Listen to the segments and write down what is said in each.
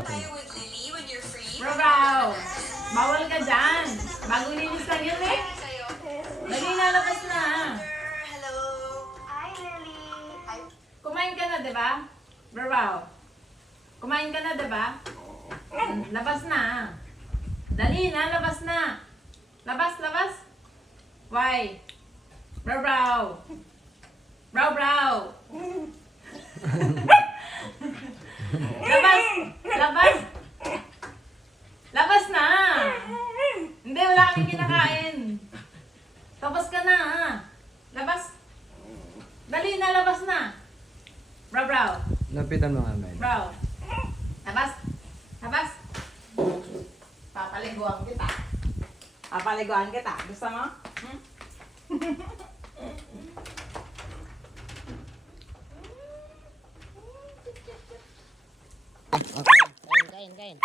Tayo with Lily when you're free. Bro, bawal ka dyan. Bagong linis lang yun eh. Kayo. Dali na, labas na. Hello. Hi, Lily. Hi. Kumain ka na, di ba? Bro, kumain ka na, di ba? Labas na. Dali na, labas na. Labas, labas. Why? Bro. Labas! Labas! Labas na! Hindi, wala kaming kinakain. Tapos ka na, ha? Labas! Dali na, labas na! Bro. Lapitan mo nga, Mel. Bro. Labas! Labas! Papaliguan kita. Papaliguan kita. Gusto mo? Hmm? Okay, kain.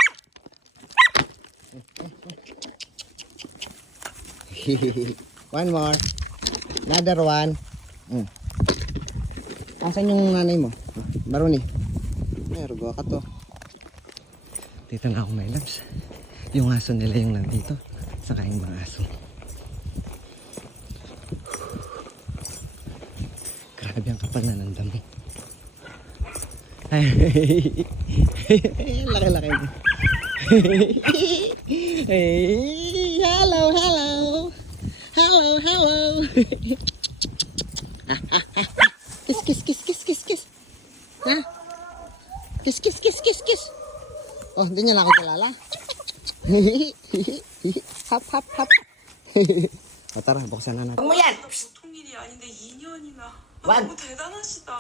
One more. Another one. Asan yung nanay mo? Baroni. Ergo ka to. Dito na ako, my loves. Yung aso nila yung nandito. Saka yung mga aso. Grabe ang kapal na ng damo. Laki-laki mo. Hey, hello. Kiss. Ha? Kiss. Oh, hindi niya na ako kilala. Hap. O tara, buksan na natin. Huwag mo yan! 보통 일이 아닌데 2년이나 와. 너무 대단하시다.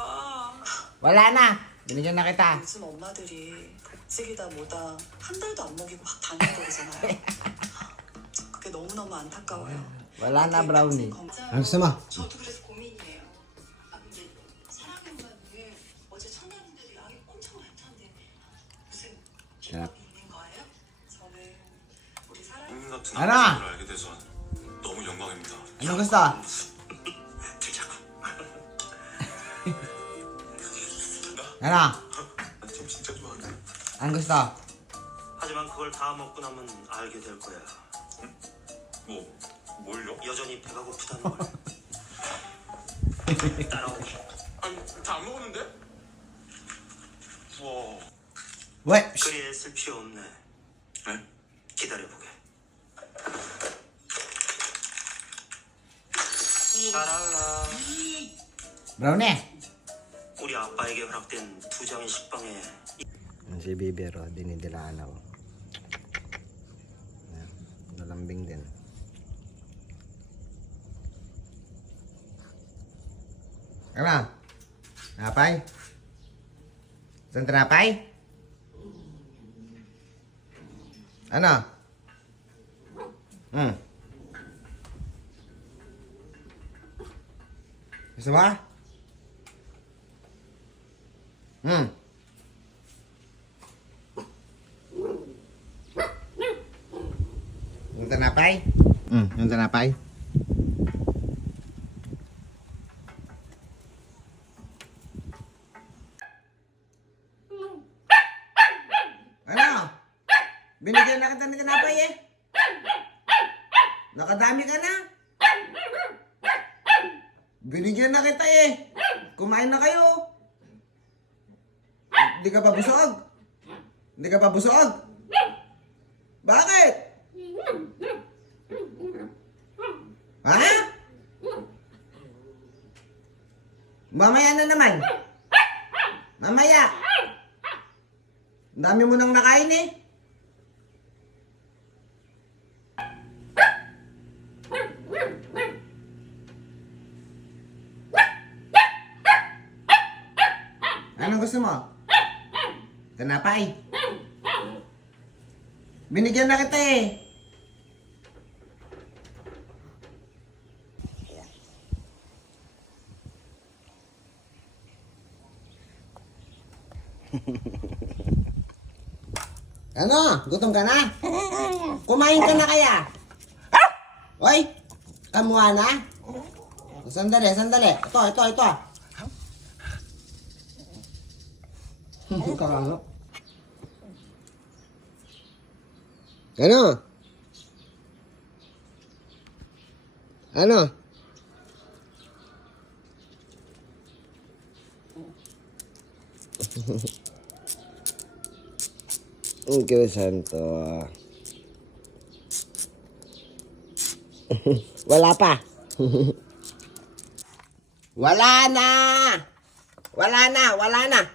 Wala na. Binigyan na kita. 요즘 엄마들이 복직이다 뭐다 한 달도 안 먹이고 막 다녀야 되잖아요. 그게 너무너무 안타까워요. Wala na, brownie. Ano gusto mo? 저도 그래서 고민이에요. 아 근데 사랑한다는 어제 청년분들이 양이 엄청 많던데 무슨 야. 비법이 있는 거예요? 저는 우리 사랑 같은 알아. 아버지를 알게 돼서 너무 영광입니다. Ano gusto? 들자고. Ano? 지금 진짜 좋아하네. Ang gusto? 하지만 그걸 다 먹고 나면 알게 될 거야. 뭘요? 여전히 배가 고프다는 걸. 따라오기. 아니 다 안 먹었는데? 와. What? 그리 애쓸 필요 없네. 네? 기다려보게. 샤랄라. Brownie. 우리 아빠에게 허락된 2장의 식빵에 Si Bibero, dinidilaan ako. Nalambing din. Ano? Tinapay? Saan tinapay? Ano? Gusto mo? Yung tinapay? Yung tinapay? Ano? Binigyan na kita ng tinapay eh. Nakadami ka na. Binigyan na kita eh. Kumain na kayo. Hindi ka pa busog? Hindi ka pa busog? Bakit? Ha? Mamaya na naman. Mamaya. Ang dami mo nang nakain eh. Anong gusto mo? Tinapay. Binigyan na kita eh. Ano? Gutom ka na? Kumain ka na kaya? Oy! Kamuha na? Sandali. Ito. Kakalo. Ano? Ano? Okay, santo. Wala pa. Wala na. Wala na.